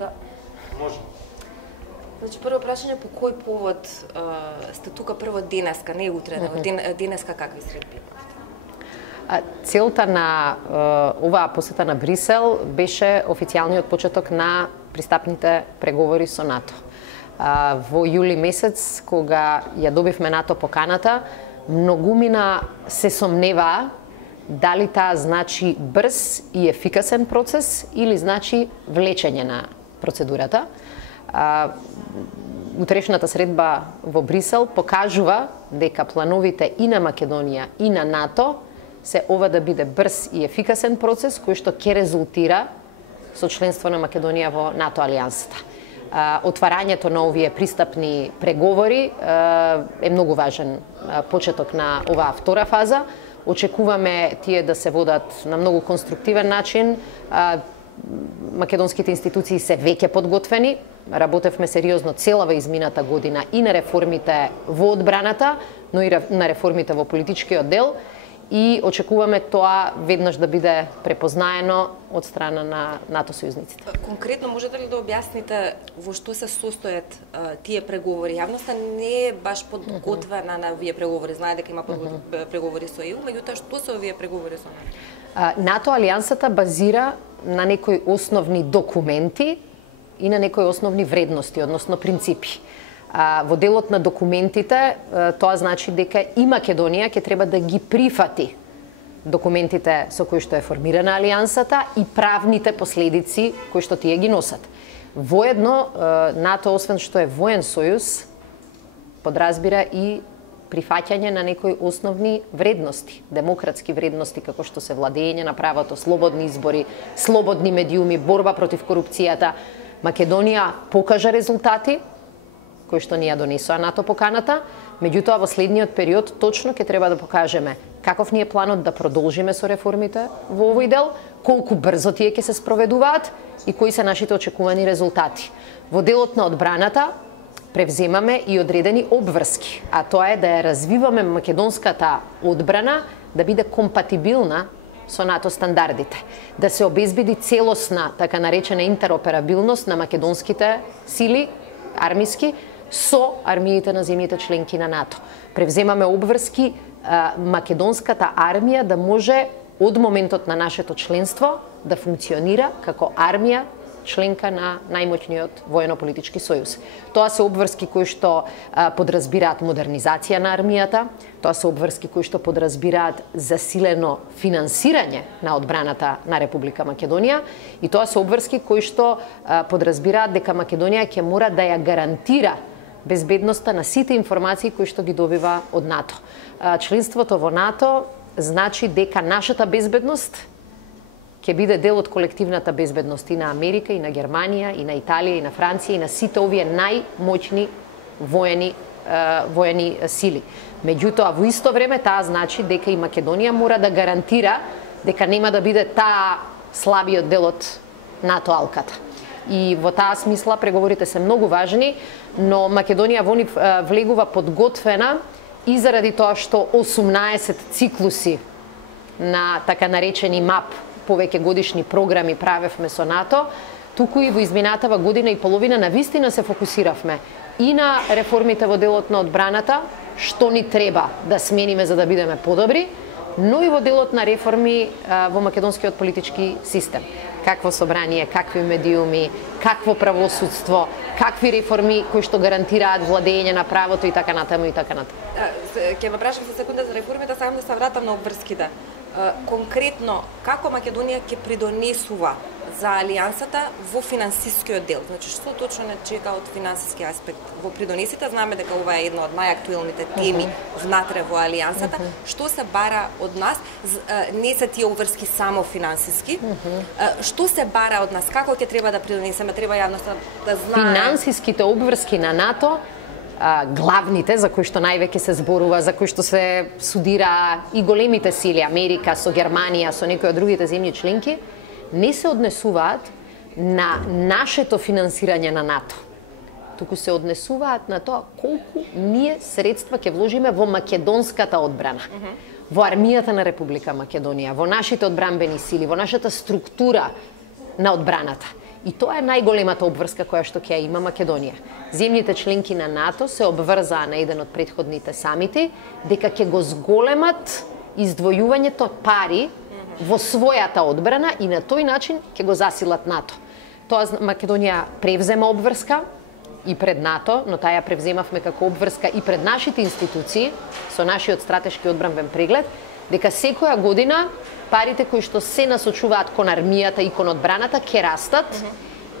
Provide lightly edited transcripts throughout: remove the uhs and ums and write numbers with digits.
Да. Може. Значи, прво прашање, по кој повод сте тука прво денеска, не утре, денеска какви средби? Целта на оваа посета на Брисел беше официјалниот почеток на пристапните преговори со НАТО. Во јули месец, кога ја добивме НАТО поканата, многумина се сомневаа дали таа значи брз и ефикасен процес или значи влечење на процедурата. Утрешната средба во Брисел покажува дека плановите и на Македонија и на НАТО се ова да биде брз и ефикасен процес кој што ќе резултира со членство на Македонија во НАТО алијансата. Отварањето на овие пристапни преговори е многу важен почеток на оваа втора фаза. Очекуваме тие да се водат на многу конструктивен начин. Македонските институции се веќе подготвени. Работевме сериозно целава измината година и на реформите во одбраната, но и на реформите во политичкиот дел. И очекуваме тоа веднаш да биде препознаено од страна на НАТО сојузниците. Конкретно, можете ли да објасните во што се состојат тие преговори? Јавноста не е баш подготвена на овие преговори. Знае дека има преговори со ЕУ, меѓутоа што се овие преговори со НАТО? НАТО алијансата базира на некои основни документи и на некои основни вредности, односно принципи. Во делот на документите, тоа значи дека и Македонија ќе треба да ги прифати документите со кои што е формирана алијансата и правните последици кои што тие ги носат. Воедно, НАТО, освен што е воен сојуз, подразбира и прифаќање на некои основни вредности, демократски вредности како што се владење на правото, слободни избори, слободни медиуми, борба против корупцијата. Македонија покажа резултати кои што ни ја донесоа НАТО поканата, меѓутоа во следниот период точно ќе треба да покажеме каков ни е планот да продолжиме со реформите во овој дел, колку брзо тие ќе се спроведуваат и кои се нашите очекувани резултати. Во делот на одбраната превземаме и одредени обврски, а тоа е да ја развиваме македонската одбрана да биде компатибилна со НАТО стандардите, да се обезбеди целосна, така наречена интероперабилност на македонските сили армиски со армиите на земјите членки на НАТО. Превземаме обврски македонската армија да може од моментот на нашето членство да функционира како армија членка на најмоćниот воено-политички сојуз. Тоа се обврски кои што подразбираат модернизација на армијата, тоа се обврски кои што подразбираат засилено финансирање на одбраната на Република Македонија и тоа се обврски кои што подразбираат дека Македонија ќе мора да ја гарантира безбедноста на сите информации кои што ги добива од НАТО. Членството во НАТО значи дека нашата безбедност ќе биде дел од колективната безбедност и на Америка, и на Германија, и на Италија, и на Франција, и на сите овие најмоćни воени сили. Меѓутоа, во исто време, таа значи дека и Македонија мора да гарантира дека нема да биде таа слабиот дел од НАТО алката. И во таа смисла преговорите се многу важни, но Македонија во нив влегува подготвена и заради тоа што 18 циклуси на така наречени МАП повеќе годишни програми правевме со НАТО, туку и во изминатава година и половина навистина се фокусиравме и на реформите во делот на одбраната, што ни треба да смениме за да бидеме подобри, но и во делот на реформи во македонскиот политички систем. Какво собрание, какви медиуми, какво правосудство, какви реформи кои што гарантираат владење на правото и така натаму и така натаму. Ќе ме прашам за секунда за реформите, сакам да се вратам на обврските. Конкретно, како Македонија ќе придонесува за алијансата во финансискиот дел? Значи, што точно не чека од финансиски аспект во придонесите? Знаме дека ова е една од најактуелните теми внатре во алијансата. Што се бара од нас? Не се тие обврски само финансиски. Што се бара од нас? Како ќе треба да придонесеме? Треба јавноста да знае. Финансиските обврски на НАТО, главните за кои што највеќе се зборува, за кои што се судира и големите сили, Америка со Германија, со некои од другите земји членки, не се однесуваат на нашето финансирање на НАТО. Туку се однесуваат на тоа колку ние средства ќе вложиме во македонската одбрана, во армијата на Република Македонија, во нашите одбранбени сили, во нашата структура на одбраната. И тоа е најголемата обврска која што ќе има Македонија. Земјите членки на НАТО се обврзаа на еден од претходните самити дека ќе го зголемат издвојувањето пари во својата одбрана и на тој начин ќе го засилат НАТО. Тоа Македонија превзема обврска и пред НАТО, но таа ја превземавме како обврска и пред нашите институции со нашиот стратешки одбранбен преглед, дека секоја година парите кои што се насочуваат кон армијата и кон одбраната ќе растат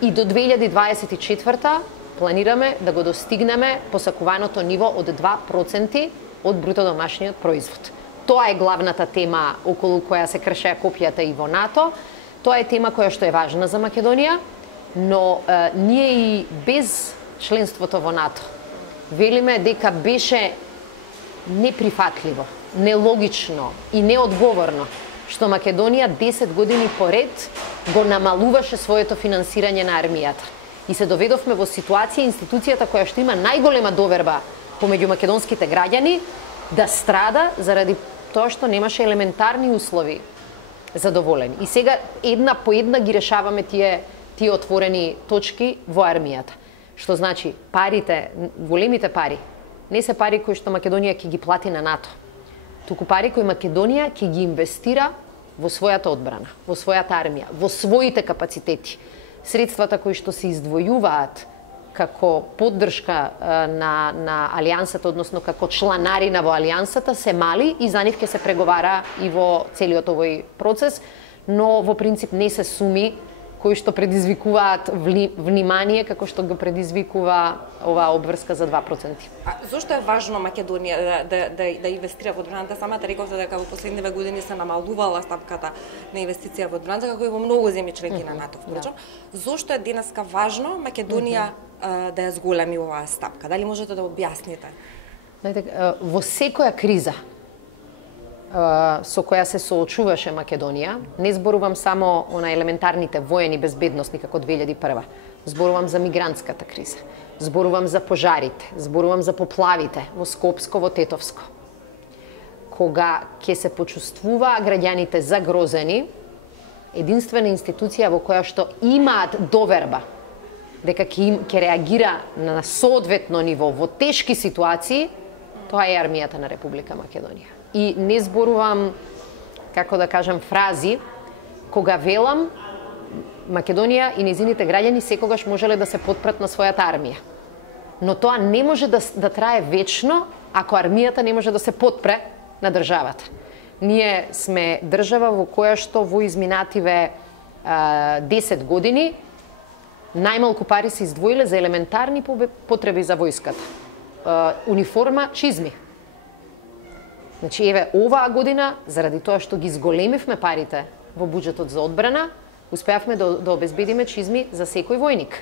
и до 2024 планираме да го достигнеме посакуваното ниво од 2% од бруто домашниот производ. Тоа е главната тема околу која се кршеа копијата и во НАТО. Тоа е тема која што е важна за Македонија, но ние и без членството во НАТО велиме дека беше неприфатливо, нелогично и неодговорно што Македонија 10 години поред го намалуваше своето финансирање на армијата. И се доведовме во ситуација институцијата која што има најголема доверба помеѓу македонските граѓани да страда заради тоа што немаше елементарни услови задоволени. И сега една по една ги решаваме тие отворени точки во армијата. Што значи парите, големите пари, не се пари кои што Македонија ќе ги плати на НАТО, туку пари кои Македонија ќе ги инвестира во својата одбрана, во својата армија, во своите капацитети. Средствата кои што се издвојуваат како поддршка на алијансата, односно како чланарина во алијансата, се мали и за нив ќе се преговара и во целиот овој процес, но во принцип не се суми кои што предизвикуваат внимание како што го предизвикува оваа обврска за 2%. А зошто е важно Македонија да инвестира во одбраната? Самата рековте дека во последниве години се намалувала стапката на инвестиција во одбраната, како и во многу земји членки на НАТО. Впрочем, зошто е денеска важно Македонија да ја зголеми оваа стапка? Дали можете да објасните? Во секоја криза со која се соочуваше Македонија, не зборувам само на елементарните воени безбедносни како 2001. Зборувам за мигрантската криза, зборувам за пожарите, зборувам за поплавите во Скопско, во Тетовско. Кога ќе се почувствуваа граѓаните загрозени, единствена институција во која што имаат доверба дека ќе реагира на соодветно ниво во тешки ситуации, тоа е армијата на Република Македонија. И не зборувам, како да кажам, фрази, кога велам Македонија и незините граѓани секогаш можеле да се подпрат на својата армија. Но тоа не може да трае вечно ако армијата не може да се подпре на државата. Ние сме држава во која што во изминативе 10 години најмалку пари се издвоиле за елементарни потреби за војската. Униформа, чизми. Значи, еве, оваа година, заради тоа што ги зголемивме парите во буџетот за одбрана, успеавме да обезбедиме чизми за секој војник.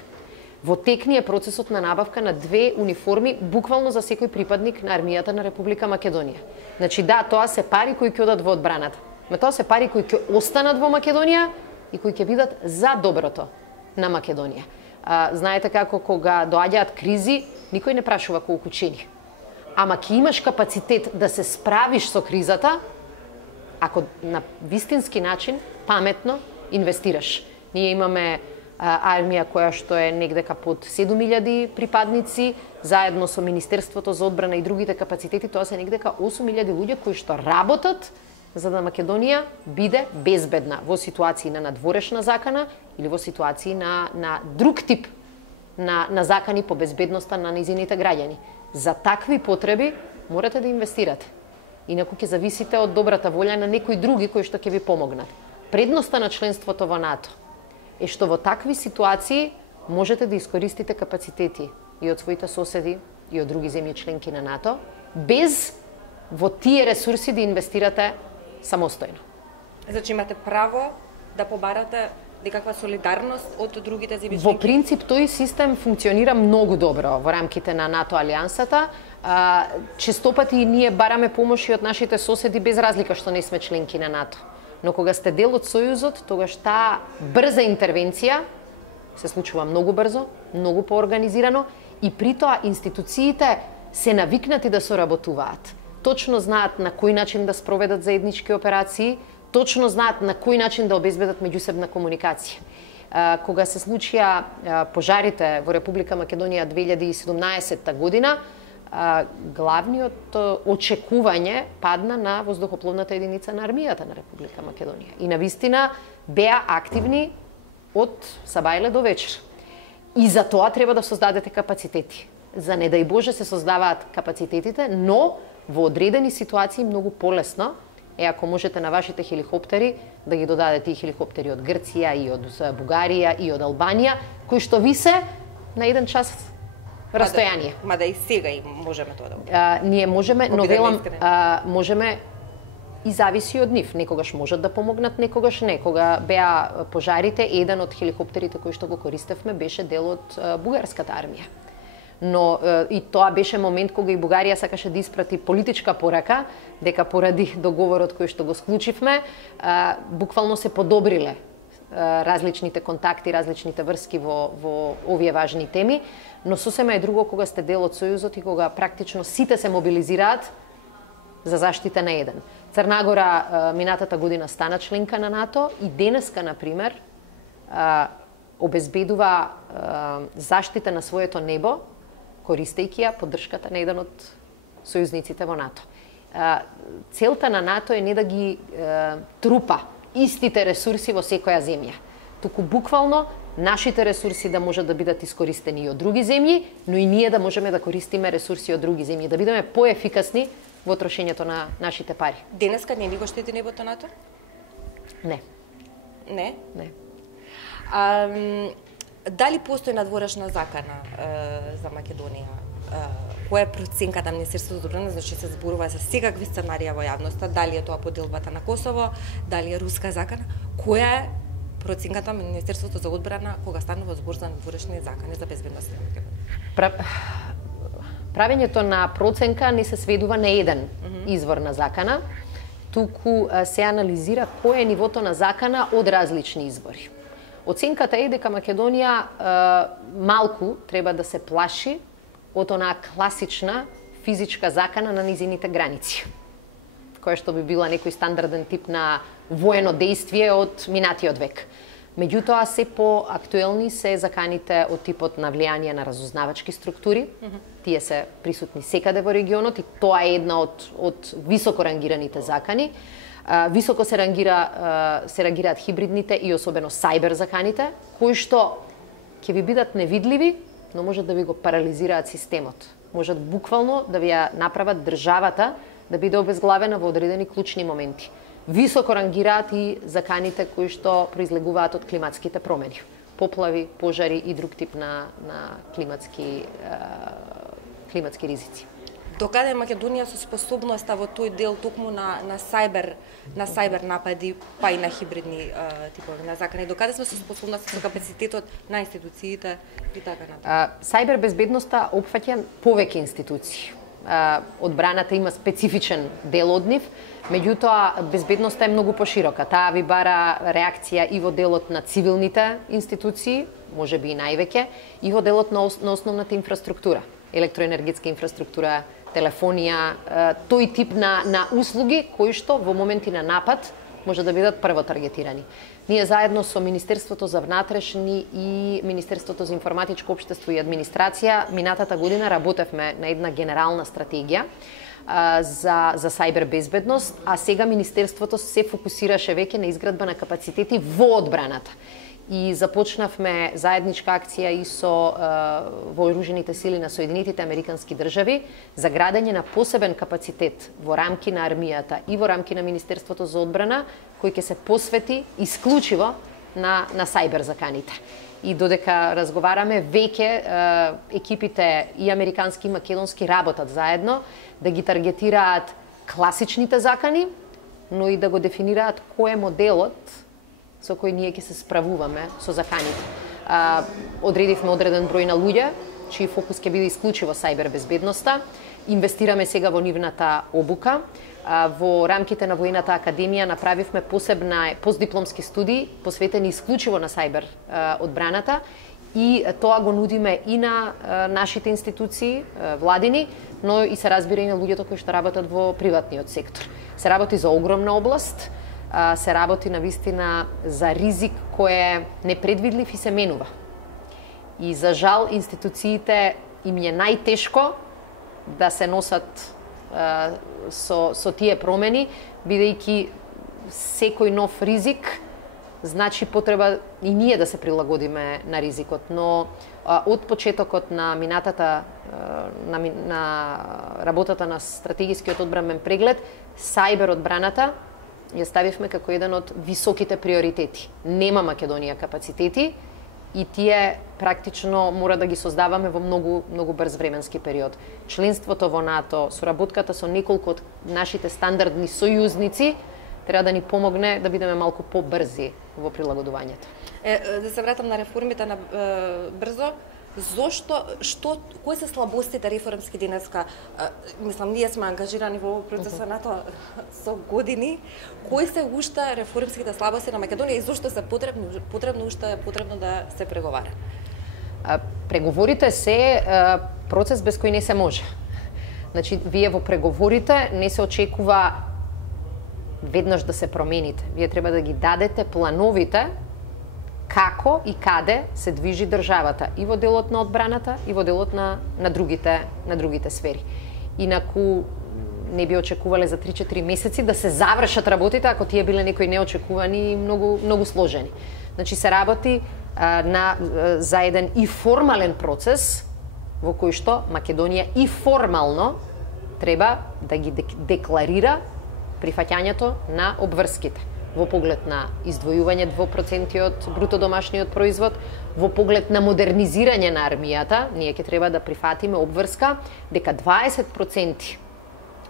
Во тек ни е процесот на набавка на 2 униформи, буквално за секој припадник на армијата на Република Македонија. Значи, да, тоа се пари кои ќе одат во одбраната, но тоа се пари кои ќе останат во Македонија и кои ќе бидат за доброто на Македонија. Знаете како кога доаѓаат кризи, никој не прашува колку цени. Ама ќе имаш капацитет да се справиш со кризата, ако на вистински начин, паметно инвестираш. Ние имаме армија која што е негдека под 7000 припадници, заедно со Министерството за одбрана и другите капацитети, тоа се негдека 8000 луѓе кои што работат за да Македонија биде безбедна во ситуации на надворешна закана или во ситуации на друг тип на закани по безбедноста на незините граѓани. За такви потреби морате да инвестирате. Инаку ќе зависите од добрата волја на некои други кои што ќе ви помогнат. Предноста на членството во НАТО е што во такви ситуации можете да искористите капацитети и од своите соседи и од други земји членки на НАТО, без во тие ресурси да инвестирате самостојно. Значи имате право да побарате некаква солидарност од другите земји членки? Во принцип, тој систем функционира многу добро во рамките на НАТО алијансата. Честопати ние бараме помош и од нашите соседи без разлика што не сме членки на НАТО. Но кога сте дел од Сојузот, тогаш таа брза интервенција се случува многу брзо, многу поорганизирано и при тоа институциите се навикнати да соработуваат. Точно знаат на кој начин да спроведат заеднички операции, точно знаат на кој начин да обезбедат меѓусебна комуникација. Кога се случија пожарите во Република Македонија 2017 година, главниот очекување падна на воздухопловната единица на армијата на Република Македонија. И навистина беа активни од сабајле до вечер. И за тоа треба да создадете капацитети. За не дај Боже се создаваат капацитетите, но во одредени ситуации многу полесно е ако можете на вашите хеликоптери да ги додадете и хеликоптери од Грција, и од Бугарија, и од Албанија, кои што висе на 1 час растојание. Мада и сега и можеме тоа да ние можеме, но велам, можеме и зависи од нив. Некогаш можат да помогнат, некогаш не. Кога беа пожарите, еден од хеликоптерите кои што го користевме беше дел од бугарската армија. Но и тоа беше момент кога и Бугарија сакаше да испрати политичка порака, дека поради договорот кој што го склучивме, буквално се подобриле различните контакти, различните врски во овие важни теми, но сосема е друго кога сте дел од Сојузот и кога практично сите се мобилизираат за заштита на еден. Црна Гора минатата година стана членка на НАТО и денеска, например, обезбедува заштита на своето небо, користејќи ја поддршката на еден од сојузниците во НАТО. Целта на НАТО е не да ги трупа истите ресурси во секоја земја, туку буквално нашите ресурси да можат да бидат искористени и од други земји, но и ние да можеме да користиме ресурси од други земји, да бидеме поефикасни во трошењето на нашите пари. Денеска не ни го штети небото НАТО? Не. Не? Не. Дали постои надворешна закана за Македонија? Која е проценката на Министерството за одбрана? Значи се зборува за секакви сценарија во јавноста, дали е тоа поделбата на Косово, дали е руска закана? Која е проценката на Министерството за одбрана кога станува збор за надворешни закани за безбедност на Македонија? Правењето на проценка не се сведува на еден извор на закана, туку се анализира кој е нивото на закана од различни извори. Оценката е дека Македонија малку треба да се плаши од онаа класична физичка закана на низините граници, која што би била некој стандарден тип на воено дејствие од минатиот век. Меѓутоа, се по-актуелни се заканите од типот на влијание на разузнавачки структури. Тие се присутни секаде во регионот и тоа е една од високо рангираните закани. Високо се рангираат хибридните и особено сајбер заканите, кои што ќе ви бидат невидливи, но можат да ви го парализираат системот. Можат буквално да ви ја направат државата да биде обезглавена во одредени клучни моменти. Високо рангираат и заканите кои што произлегуваат од климатските промени. Поплави, пожари и друг тип на климатски ризици. Докаде Македонија со способноста во тој дел токму на сајбер напади, па и на хибридни типови на закани, докаде сме со способноста, со капацитетот на институциите и така натаму? Сајбер безбедноста опфаќа повеќе институции. Одбраната има специфичен дел од нив, меѓутоа безбедноста е многу поширока. Таа ви бара реакција и во делот на цивилните институции, можеби и највеќе, и во делот на основната инфраструктура, електроенергетска инфраструктура, телефонија, тој тип на услуги кои што во моменти на напад може да бидат прво таргетирани. Ние заедно со Министерството за внатрешни и Министерството за информатичко општество и администрација минатата година работевме на една генерална стратегија за сајбер безбедност, а сега Министерството се фокусираше веќе на изградба на капацитети во одбраната. И започнавме заедничка акција и со вооружените сили на Соединетите Американски држави за градење на посебен капацитет во рамки на армијата и во рамки на Министерството за одбрана, кој ќе се посвети исклучиво на сајбер заканите. И додека разговараме, веќе екипите и американски и македонски работат заедно да ги таргетираат класичните закани, но и да го дефинираат кој е моделот со кој ние ќе се справуваме со заканите. Одредивме одреден број на луѓе, чиј фокус ќе биде исклучиво сајбер безбедноста. Инвестираме сега во нивната обука. Во рамките на Воената академија направивме постдипломски студии посветени исклучиво на сајбер одбраната и тоа го нудиме и на нашите институции, владини, но и се разбира и на луѓето кои што работат во приватниот сектор. Се работи за огромна област, се работи на вистина за ризик кој е непредвидлив и се менува. И за жал институциите им е најтешко да се носат со тие промени, бидејќи секој нов ризик значи потреба и ние да се прилагодиме на ризикот, но од почетокот на минатата на работата на стратегискиот одбранбен преглед, сајбер одбраната ја ставивме како еден од високите приоритети. Нема Македонија капацитети и тие практично мора да ги создаваме во многу брз временски период. Членството во НАТО, соработката со неколку од нашите стандардни сојузници треба да ни помогне да бидеме малку побрзи во прилагодувањето. Да се вратам на реформите на брзо. Кои се слабостите реформски денеска? Мислам, ние сме ангажирани во процесот на тоа со години. Кои се уште реформските слабости на Македонија и зошто се потребно да се преговара? Преговорите се процес без кој не се може. Значи, вие во преговорите не се очекува веднаш да се промените. Вие треба да ги дадете плановите како и каде се движи државата и во делот на одбраната и во делот на другите сфери. Инаку не би очекувале за 3-4 месеци да се завршат работите ако тие биле некои неочекувани и многу сложени. Значи се работи за еден и формален процес во кој што Македонија и формално треба да ги декларира прифаќањето на обврските во поглед на издвојување 2% од бруто домашниот производ, во поглед на модернизирање на армијата, ние ќе треба да прифатиме обврска дека 20%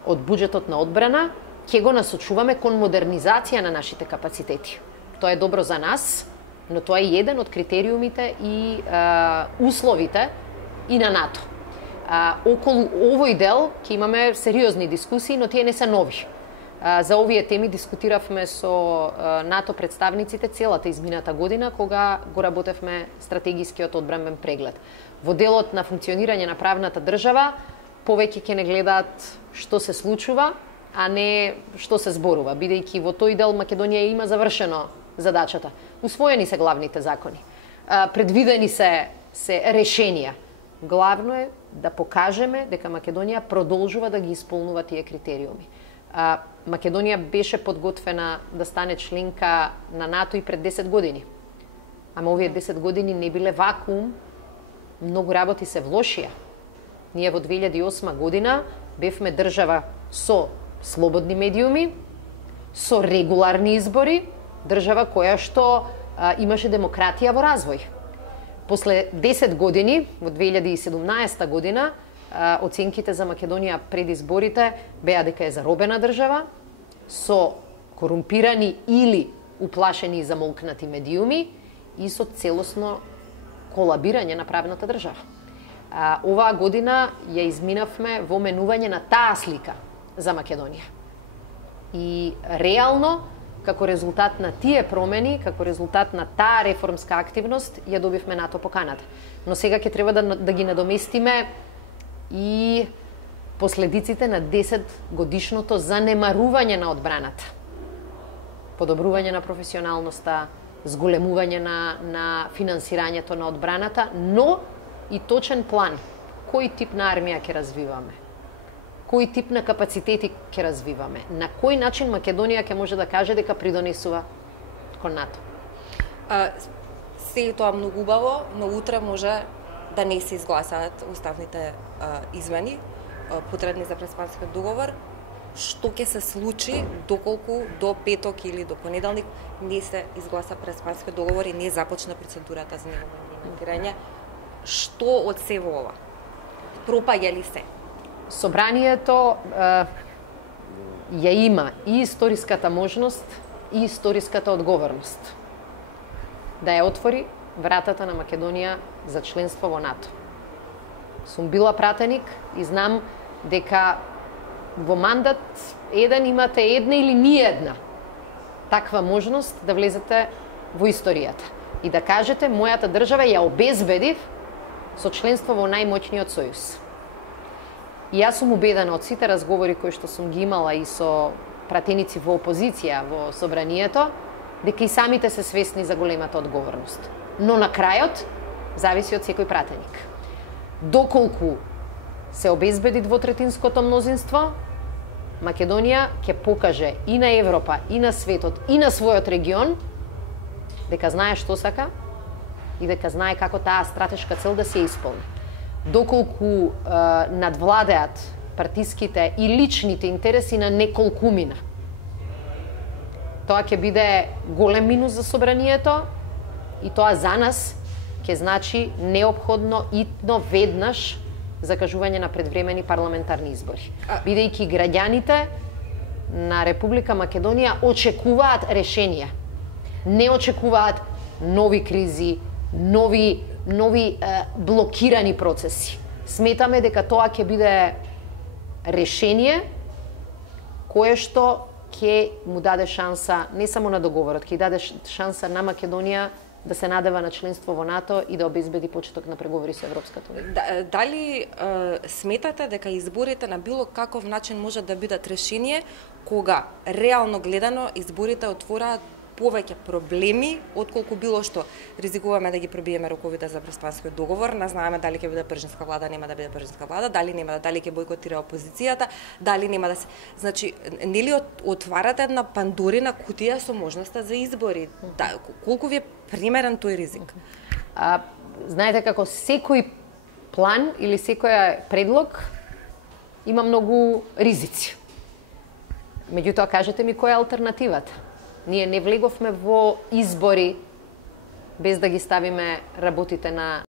од буџетот на одбрана ќе го насочуваме кон модернизација на нашите капацитети. Тоа е добро за нас, но тоа е еден од критериумите и условите и на НАТО. Околу овој дел ќе имаме сериозни дискусии, но тие не се нови. За овие теми дискутиравме со НАТО представниците целата измината година кога го работевме стратегискиот одбранбен преглед. Во делот на функционирање на правната држава повеќе ќе не гледаат што се случува, а не што се зборува, бидејќи во тој дел Македонија има завршено задачата. Усвоени се главните закони. Предвидени се решенија. Главно е да покажеме дека Македонија продолжува да ги исполнува тие критериуми. Македонија беше подготвена да стане членка на НАТО и пред 10 години. Ама овие 10 години не биле вакуум, многу работи се влошија. Ние во 2008 година бевме држава со слободни медиуми, со регуларни избори, држава која што имаше демократија во развој. После 10 години, во 2017 година, оценките за Македонија пред изборите беа дека е заробена држава, со корумпирани или уплашени и замолкнати медиуми и со целосно колабирање на правната држава. Оваа година ја изминавме во менување на таа слика за Македонија. И реално, како резултат на тие промени, како резултат на таа реформска активност, ја добивме НАТО поканата. Но сега ќе треба да ги надоместиме и последиците на 10 годишното занемарување на одбраната. Подобрување на професионалноста, зголемување на финансирањето на одбраната, но и точен план. Кој тип на армија ќе развиваме? Кој тип на капацитети ќе развиваме? На кој начин Македонија ќе може да каже дека придонесува кон НАТО? Се тоа многу убаво, но утре може да не се изгласаат уставните измени потребни за преспанскиот договор. Што ќе се случи доколку до петок или до понеделник не се изгласа преспанскиот договор и не започна процедурата за негово имплементирање? Што од се во ова? Пропаѓа ли се? Собранието ја има и историската можност и историската одговорност да ја отвори вратата на Македонија за членство во НАТО. Сум била пратеник и знам дека во мандат еден имате една или ни една таква можност да влезете во историјата и да кажете мојата држава ја обезбедив со членство во најмоćниот сојуз. И јас сум убедена од сите разговори кои што сум ги имала и со пратеници во опозиција во собранието, дека и самите се свесни за големата одговорност. Но на крајот зависи од секој пратеник. Доколку се обезбеди двотретинското мнозинство, Македонија ќе покаже и на Европа, и на светот, и на својот регион дека знае што сака и дека знае како таа стратешка цел да се исполни. Доколку надвладеат партиските и личните интереси на неколкумина, тоа ќе биде голем минус за собранието и тоа за нас ќе значи неопходно итно веднаш закажување на предвремени парламентарни избори. Бидејќи граѓаните на Република Македонија очекуваат решенија. Не очекуваат нови кризи, нови блокирани процеси. Сметаме дека тоа ќе биде решение кое што ќе му даде шанса не само на договорот, ќе даде шанса на Македонија да се надева на членство во НАТО и да обезбеди почеток на преговори со Европската унија. Дали сметате дека изборите на било каков начин можат да бидат решение кога реално гледано изборите отвораат повеќе проблеми отколку било што? Ризикуваме да ги пробиеме роковите за Преспанскиот договор, не знаеме дали ќе биде пржинска влада, нема да биде пржинска влада, дали ќе бојкотира опозицијата, дали нема да се... Значи, нели отварате една пандорина кутија со можноста за избори? Колку ви е примерен тој ризик? Знаете како секој план или секој предлог има многу ризици. Меѓутоа, кажете ми која е алтернативата? Ние не влеговме во избори без да ги ставиме работите на